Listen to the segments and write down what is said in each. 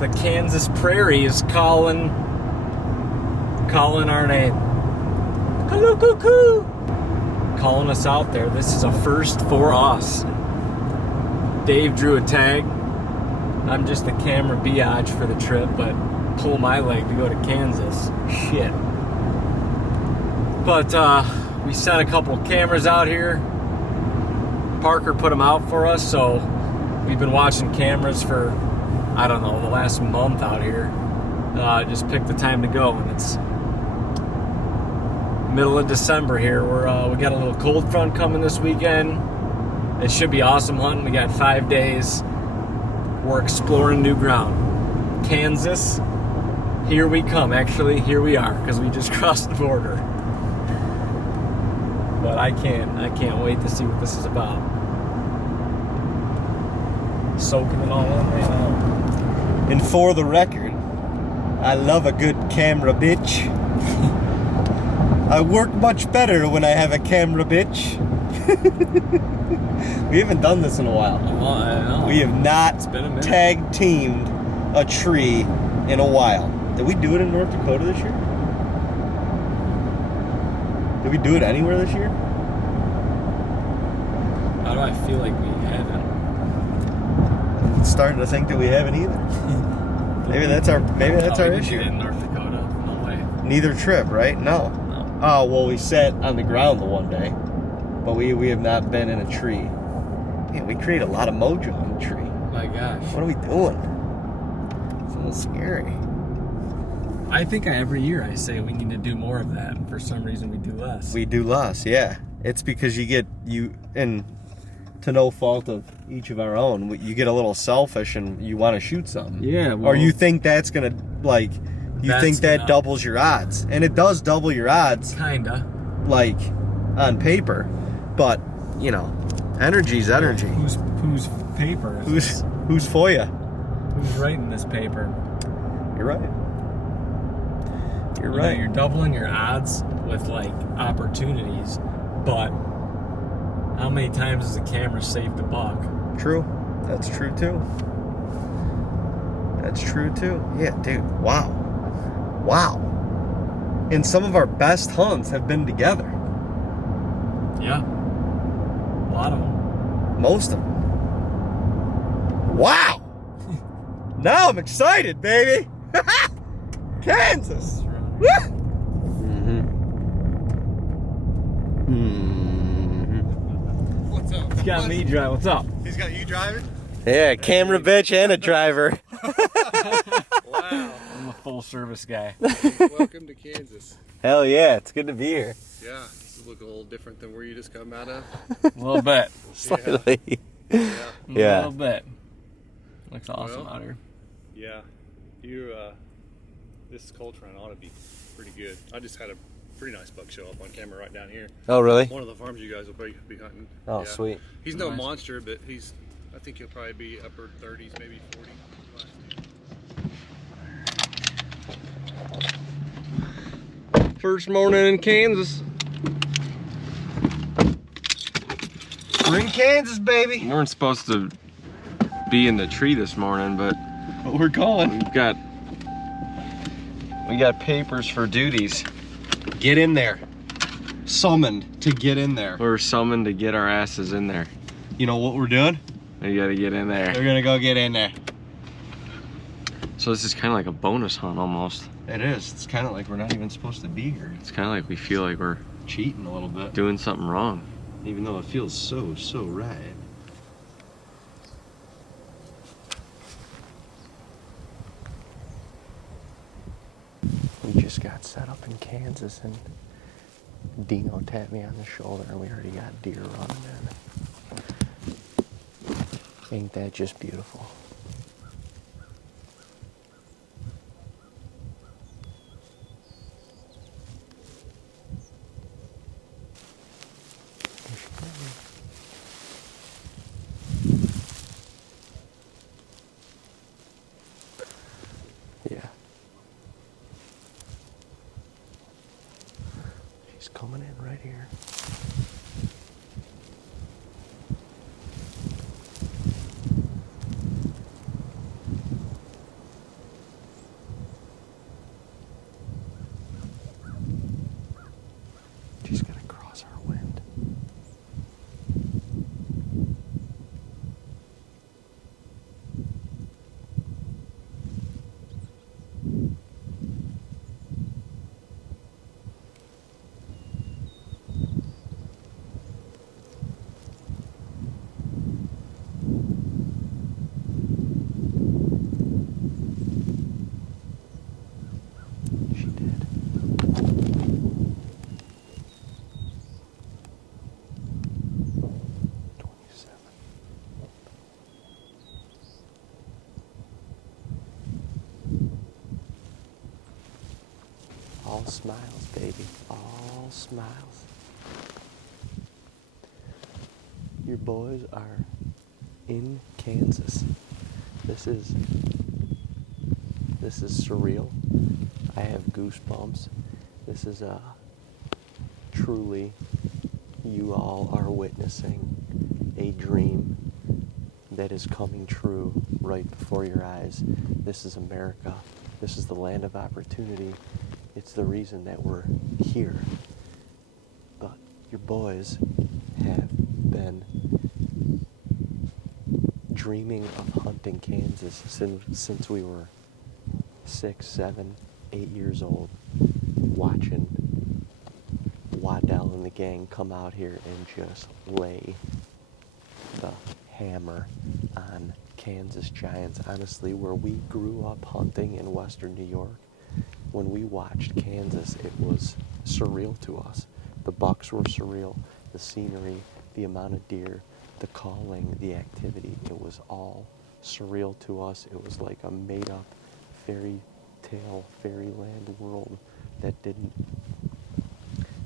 The Kansas prairie is calling our name. Hello, cuckoo! Calling us out there. This is a first for us. Dave drew a tag. I'm just the camera biatch for the trip, but pull my leg to go to Kansas. Shit. But we sent a couple cameras out here. Parker put them out for us, so we've been watching cameras for, I don't know, the last month out here. Just picked the time to go, and it's middle of December here. We got a little cold front coming this weekend. It should be awesome hunting. We got 5 days. We're exploring new ground. Kansas, here we come. Actually, here we are, because we just crossed the border. But I can't wait to see what this is about. Soaking it all in right now. And for the record, I love a good camera, bitch. I work much better when I have a camera, bitch. We haven't done this in a while. I know. We have not tag teamed a tree in a while. Did we do it in North Dakota this year? Did we do it anywhere this year? How do I feel like we haven't? I'm starting to think that we haven't either. Maybe that's our issue. In North Dakota, no way. Neither trip, right? No. Oh well, we sat on the ground the one day, but we have not been in a tree. Man, we create a lot of mojo in the tree. My gosh. What are we doing? It's a little scary. I think every year I say we need to do more of that, and for some reason we do less. We do less, yeah. It's because and to no fault of each of our own, you get a little selfish and you want to shoot something. Yeah. Well, or you think that's gonna doubles your odds, and it does double your odds. Kinda. Like on paper, but you know, energy's energy. Whose paper? Who's for you? Who's writing this paper? You're right. You're right. You're doubling your odds with like opportunities, but how many times has the camera saved the buck? True. That's true too. That's true too. Yeah, dude. Wow. And some of our best hunts have been together. Yeah. A lot of them. Most of them. Wow. Now I'm excited, baby. Kansas. What's up? He's got me driving. What's up? He's got you driving? Yeah, camera bitch and a driver. Wow. I'm a full service guy. Welcome to Kansas. Hell yeah, it's good to be here. Yeah, this look a little different than where you just come out of. A little bit. Slightly. Yeah. A little bit. Looks awesome out here. Yeah. This cold front ought to be pretty good. I just had a pretty nice buck show up on camera right down here. Oh, really? One of the farms you guys will be hunting. Oh, yeah. Sweet. He's no monster, but I think he'll probably be upper 30s, maybe 40. First morning in Kansas. We're in Kansas, baby. We weren't supposed to be in the tree this morning, but we're going. We got papers for duties. Get in there. Summoned to get in there. We're summoned to get our asses in there. You know what we're doing? We gotta get in there. We're gonna go get in there. So this is kind of like a bonus hunt almost. It is. It's kind of like we're not even supposed to be here. It's kind of like we feel like we're cheating a little bit. Doing something wrong. Even though it feels so right. We just got set up in Kansas and Dino tapped me on the shoulder and we already got deer running in. Ain't that just beautiful? Yeah. She's coming in right here. All smiles, baby. All smiles. Your boys are in Kansas. This is surreal. I have goosebumps. This is truly, you all are witnessing a dream that is coming true right before your eyes. This is America. This is the land of opportunity. It's the reason that we're here. But your boys have been dreaming of hunting Kansas since we were 6, 7, 8 years old, watching Waddell and the gang come out here and just lay the hammer on Kansas giants. Honestly, where we grew up hunting in western New York, when we watched Kansas, it was surreal to us. The bucks were surreal, the scenery, the amount of deer, the calling, the activity, it was all surreal to us. It was like a made-up fairy tale, fairyland world that didn't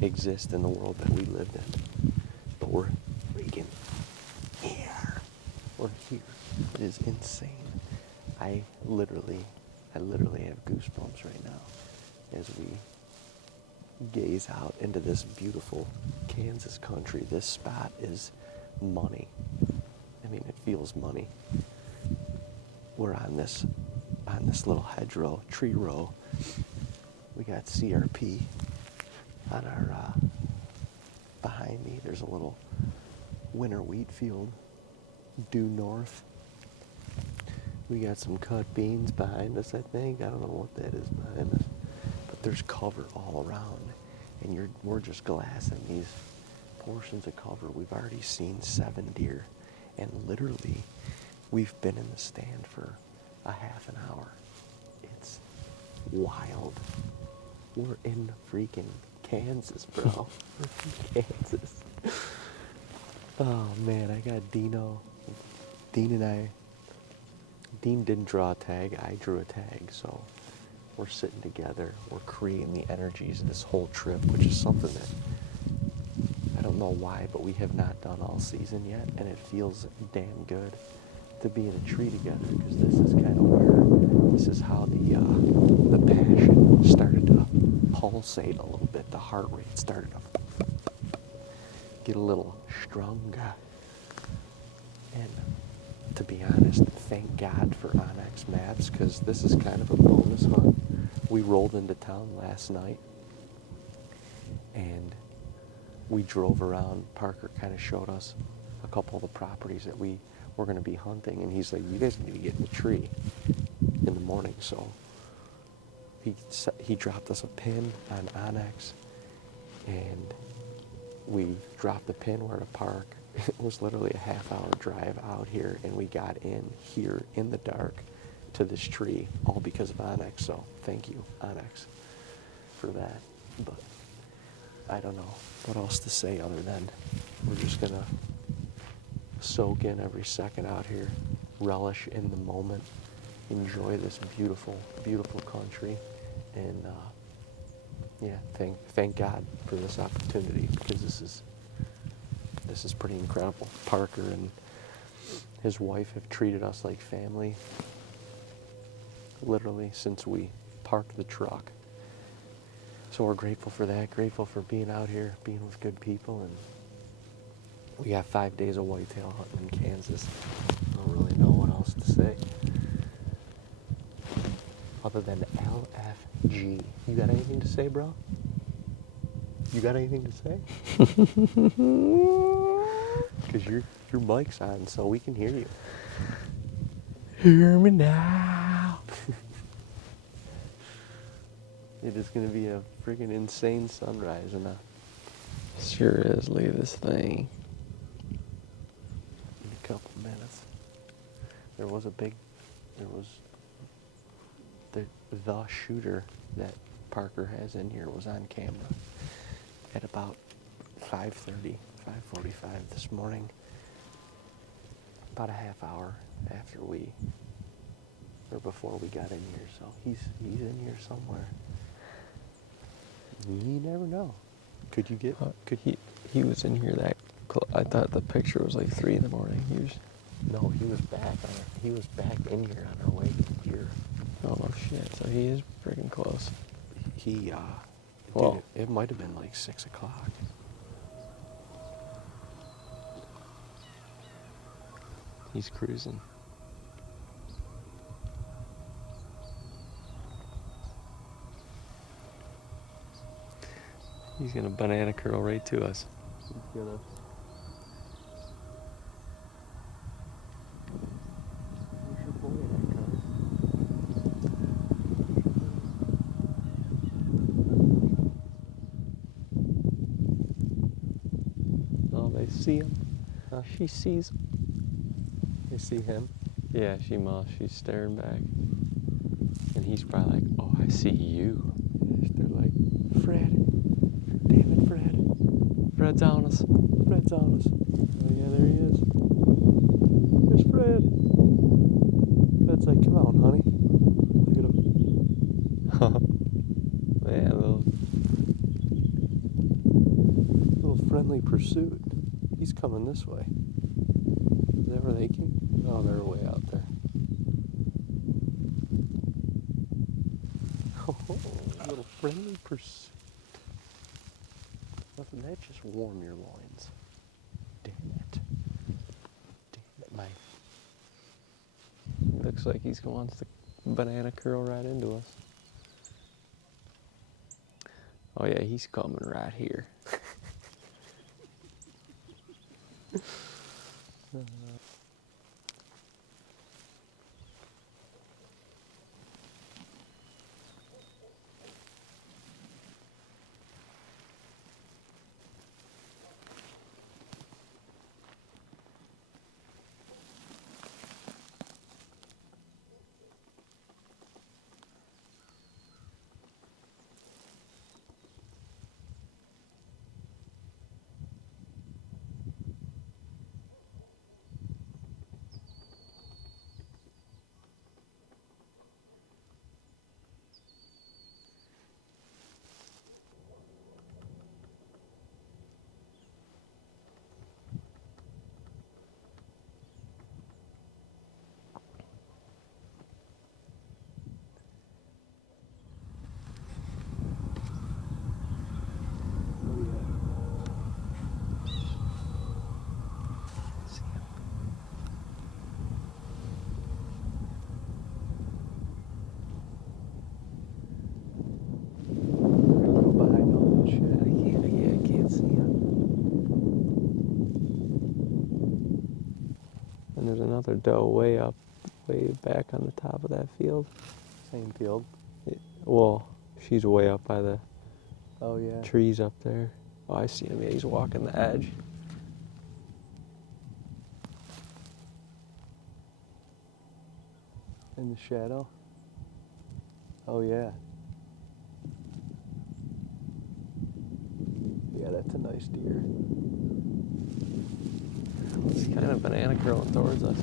exist in the world that we lived in. But we're freaking here. We're here. It is insane. I literally have goosebumps right now as we gaze out into this beautiful Kansas country. This spot is money. I mean, it feels money. We're on this little hedgerow, tree row. We got CRP on our behind me. There's a little winter wheat field due north. We got some cut beans behind us, I think. I don't know what that is behind us. But there's cover all around. And we're just glassing these portions of cover. We've already seen 7 deer. And literally, we've been in the stand for a half an hour. It's wild. We're in freaking Kansas, bro. We're in Kansas. Oh, man, I got Dino. Dean didn't draw a tag, I drew a tag, so we're sitting together, we're creating the energies of this whole trip, which is something that I don't know why, but we have not done all season yet, and it feels damn good to be in a tree together, because this is how the passion started to pulsate a little bit, the heart rate started to get a little stronger. And to be honest, thank God for OnX maps, because this is kind of a bonus hunt. We rolled into town last night, and we drove around. Parker kind of showed us a couple of the properties that we were going to be hunting, and he's like, you guys need to get in the tree in the morning. So he dropped us a pin on OnX, and we dropped the pin where to park. It was literally a half-hour drive out here, and we got in here in the dark to this tree, all because of OnX. So thank you, OnX, for that. But I don't know what else to say other than we're just gonna soak in every second out here, relish in the moment, enjoy this beautiful, beautiful country, and thank God for this opportunity, because this is pretty incredible. Parker and his wife have treated us like family, literally, since we parked the truck. So we're grateful for that, grateful for being out here, being with good people, and we got 5 days of whitetail hunting in Kansas. I don't really know what else to say, other than LFG. You got anything to say, bro? You got anything to say? Because your mic's on, so we can hear you. Hear me now. It is going to be a freaking insane sunrise in Sure is. Look at this thing. a couple minutes. There was the shooter that Parker has in here was on camera at about 5:30, 5:45 this morning, about a half hour after before we got in here. So he's in here somewhere. You never know. Could you get? He was in here I thought the picture was like 3 in the morning. No, he was back. He was back in here on our way here. Oh no shit! So he is freaking close. Well, dude, it might have been like 6 o'clock. He's cruising. He's gonna banana curl right to us. He's gonna. Where's your boy at, cuz? Oh, they see him. She sees him. You see him? Yeah, she's staring back. And he's probably like, oh, I see you. They're like, Fred. Damn it, Fred. Fred's on us. Fred's on us. Oh, yeah, there he is. There's Fred. Fred's like, come on, honey. Look at him. Man, Little friendly pursuit. He's coming this way. Is that where they came? Oh, they're way out there. Little friendly pursuit. Doesn't that just warm your loins? Damn it. Damn it, mate. looks like he wants to banana curl right into us. Oh yeah, he's coming right here. Behind all that shit. I can't see him. And there's another doe way back on the top of that field. Same field. Well, she's way up by the Oh yeah. trees up there. Oh, I see him. Yeah, he's walking the edge. In the shadow. Oh yeah. Yeah, that's a nice deer. It's kind of banana curling towards us.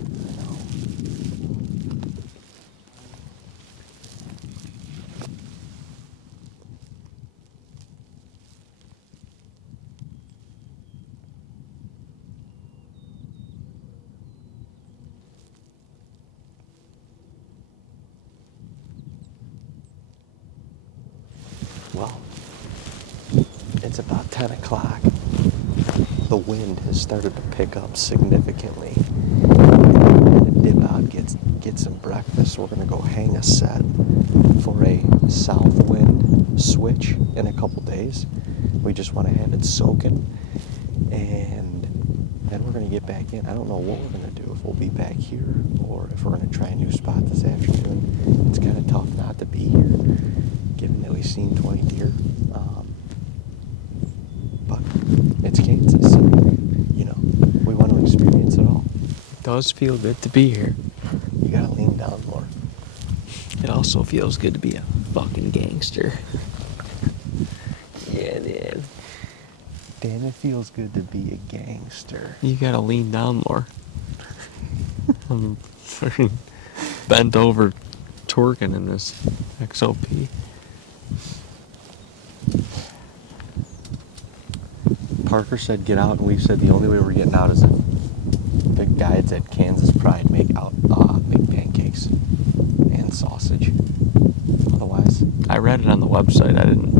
Well, it's about 10 o'clock. The wind has started to pick up significantly. We're gonna dip out, get some breakfast. We're gonna go hang a set for a south wind switch in a couple days. We just want to have it soaking, and then we're gonna get back in. I don't know what we're gonna do, if we'll be back here or if we're gonna try a new spot this afternoon. It's kind of tough not to be here, given that we've seen 20 deer. But it's Kansas. You know, we want to experience it all. It does feel good to be here. You gotta lean down more. It also feels good to be a fucking gangster. Yeah, man. Damn, it feels good to be a gangster. You gotta lean down more. I'm freaking bent over twerking in this XOP. Parker said get out, and we said the only way we're getting out is if the guides at Kansas Pride make pancakes and sausage. Otherwise, I read it on the website. I didn't.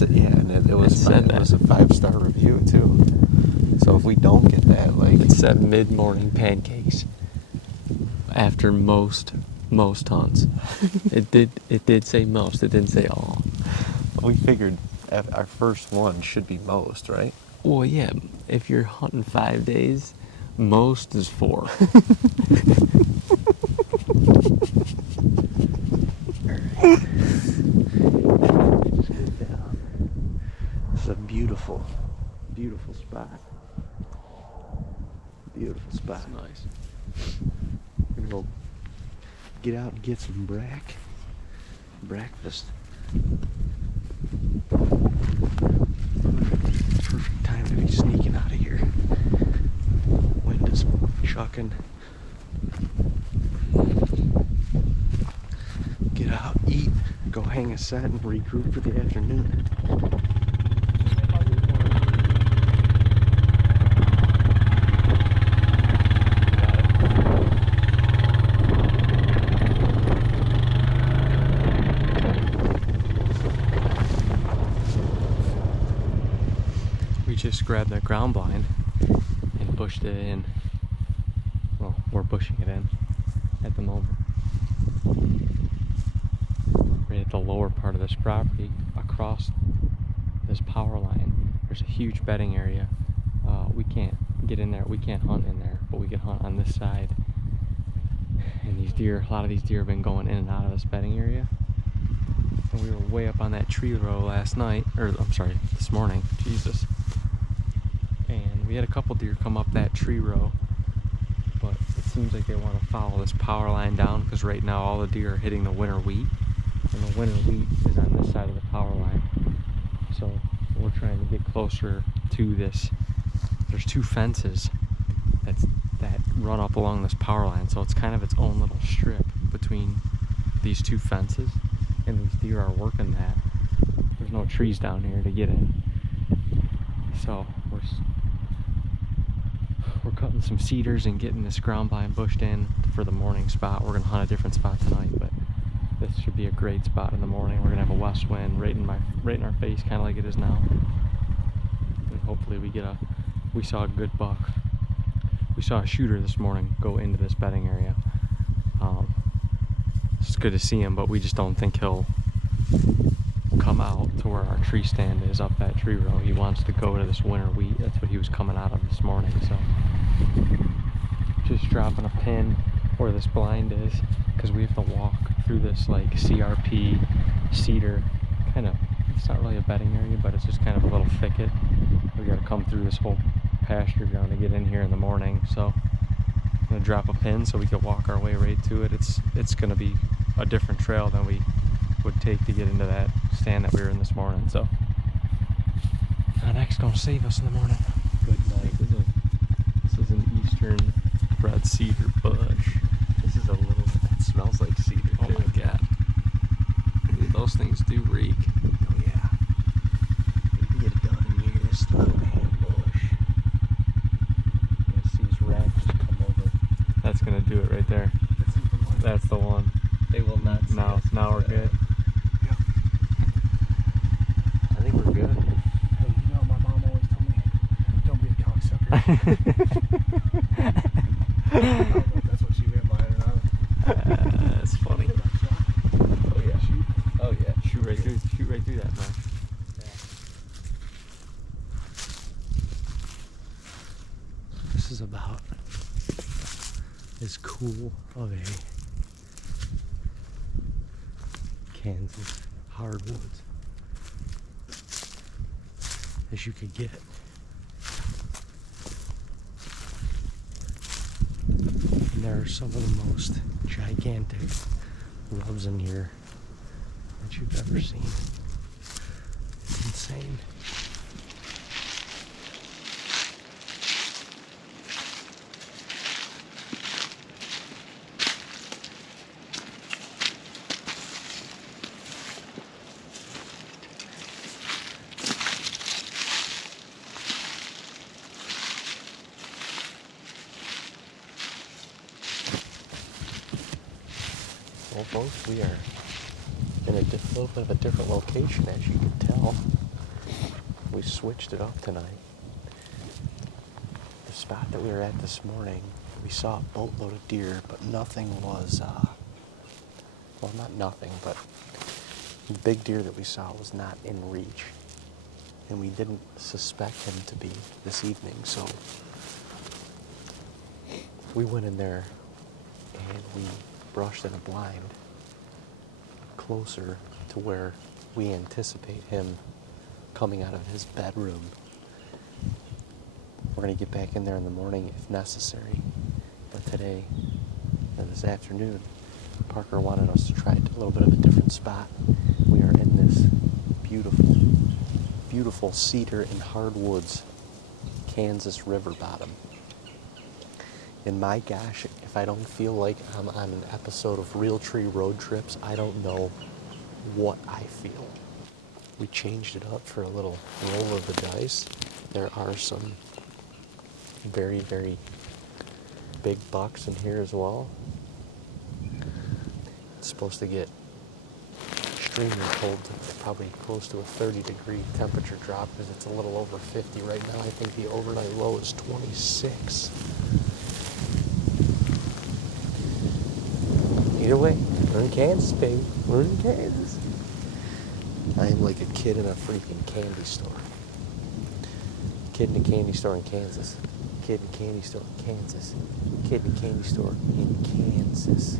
and it was said it was a 5-star review too. So if we don't get that, like, It said mid-morning pancakes after most hunts. It did say most. It didn't say all. we figured our first one should be most, right? Well, yeah. If you're hunting 5 days, most is 4. This is a beautiful, beautiful spot. Beautiful spot. That's nice. We're gonna go get out and get some breakfast. Perfect time to be sneaking out of here. Wind is chucking. Get out, eat, go hang a set, and regroup for the afternoon. We just grabbed that ground blind and pushed it in. Well, we're pushing it in at the moment. Right at the lower part of this property, across this power line, there's a huge bedding area. We can't get in there, we can't hunt in there, but we can hunt on this side. And these deer, a lot of these deer have been going in and out of this bedding area. And we were way up on that tree row last night, or I'm sorry, this morning, Jesus. And we had a couple deer come up that tree row, but it seems like they want to follow this power line down, because right now all the deer are hitting the winter wheat, and the winter wheat is on this side of the power line. So we're trying to get closer to this. There's 2 fences that run up along this power line, so it's kind of its own little strip between these 2 fences, and these deer are working that. There's no trees down here to get in, so we're cutting some cedars and getting this ground blind bushed in for the morning spot. We're gonna hunt a different spot tonight, but this should be a great spot in the morning. We're gonna have a west wind right in our face, kind of like it is now, and hopefully we saw a good buck. We saw a shooter this morning go into this bedding area. It's good to see him, but we just don't think he'll come out to where our tree stand is up that tree row. He wants to go to this winter wheat. That's what he was coming out of this morning. So just dropping a pin where this blind is, because we have to walk through this like CRP cedar kind of, it's not really a bedding area, but it's just kind of a little thicket. We got to come through this whole pasture ground to get in here in the morning. So I'm gonna drop a pin so we can walk our way right to it. It's gonna be a different trail than we would take to get into that stand that we were in this morning. So OnX gonna save us in the morning. Good night. This is an eastern red cedar budge. This is a little, it smells like cedar too. Oh my god. Dude, those things do reek. Oh yeah. We can get it done in here, this little ambush. See his rack just come over. That's gonna do it right there. That's the one. They will not see us. Now we're good. I think we're good. Hey, you know, my mom always told me, don't be a cocksucker. I don't know if that's what she meant by it or not. That's funny. Oh yeah. Oh yeah. Shoot right through that, man. This is about as cool of a Kansas hardwoods as you could get. And there are some of the most gigantic rubs in here that you've ever seen. It's insane. folks. We are in a little bit of a different location, as you can tell. We switched it up tonight. The spot that we were at this morning, we saw a boatload of deer, but nothing was, well, not nothing, but the big deer that we saw was not in reach. And we didn't suspect him to be this evening, so we went in there and we brushed in a blind closer to where we anticipate him coming out of his bedroom. We're going to get back in there in the morning if necessary. But today, or this afternoon, Parker wanted us to try a little bit of a different spot. We are in this beautiful, beautiful cedar and hardwoods Kansas river bottom. And my gosh, if I don't feel like I'm on an episode of Realtree Road Trips, I don't know what I feel. We changed it up for a little roll of the dice. There are some very, very big bucks in here as well. It's supposed to get extremely cold, probably close to a 30-degree temperature drop because it's a little over 50 right now. I think the overnight low is 26. Either way, we're in Kansas, baby. We're in Kansas. I am like a kid in a freaking candy store. Kid in a candy store in Kansas. Kid in a candy store in Kansas. Kid in a candy store in Kansas.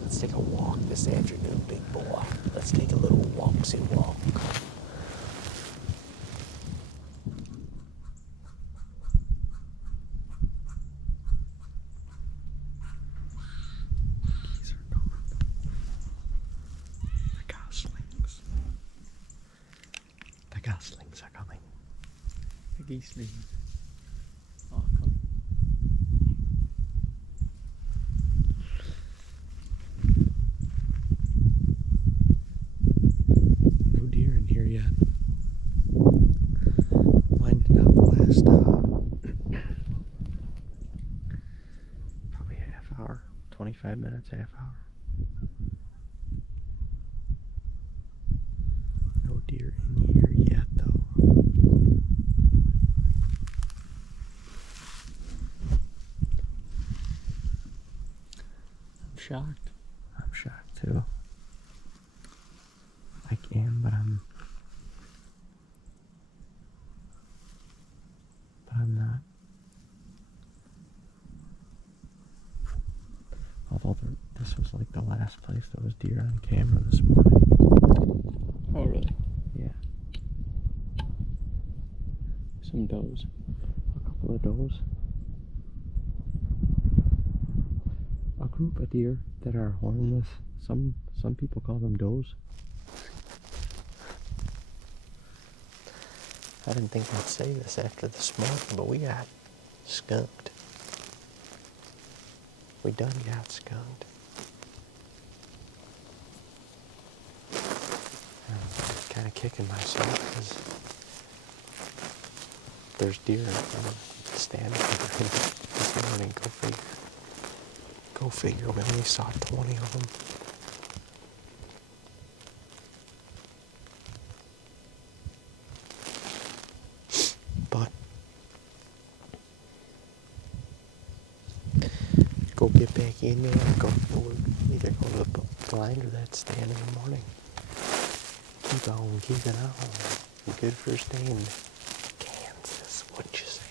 Let's take a walk this afternoon, big boy. Let's take a little walksy walk. Geese are coming. The goslings. The goslings are coming. The geeslings. Oh, come. No deer in here yet. Winding down the last, probably half hour, 25 minutes, half hour. No deer in here yet, though. I'm shocked. I'm shocked too. I am, but I'm not. Although this was like the last place that was deer on camera this morning. Oh, really? Yeah, Some does. a couple of does. A group of deer that are hornless. Some people call them does. I didn't think I'd say this after this morning, but we got skunked. We done got skunked. I'm kind of kicking myself because there's deer standing here this morning. Go figure. Go figure. We only saw 20 of them. But go get back in there and we'll either go to the blind or that stand in the morning. Keep on keeping on. Good first day in Kansas, wouldn't you say?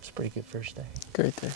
It's a pretty good first day. Great day.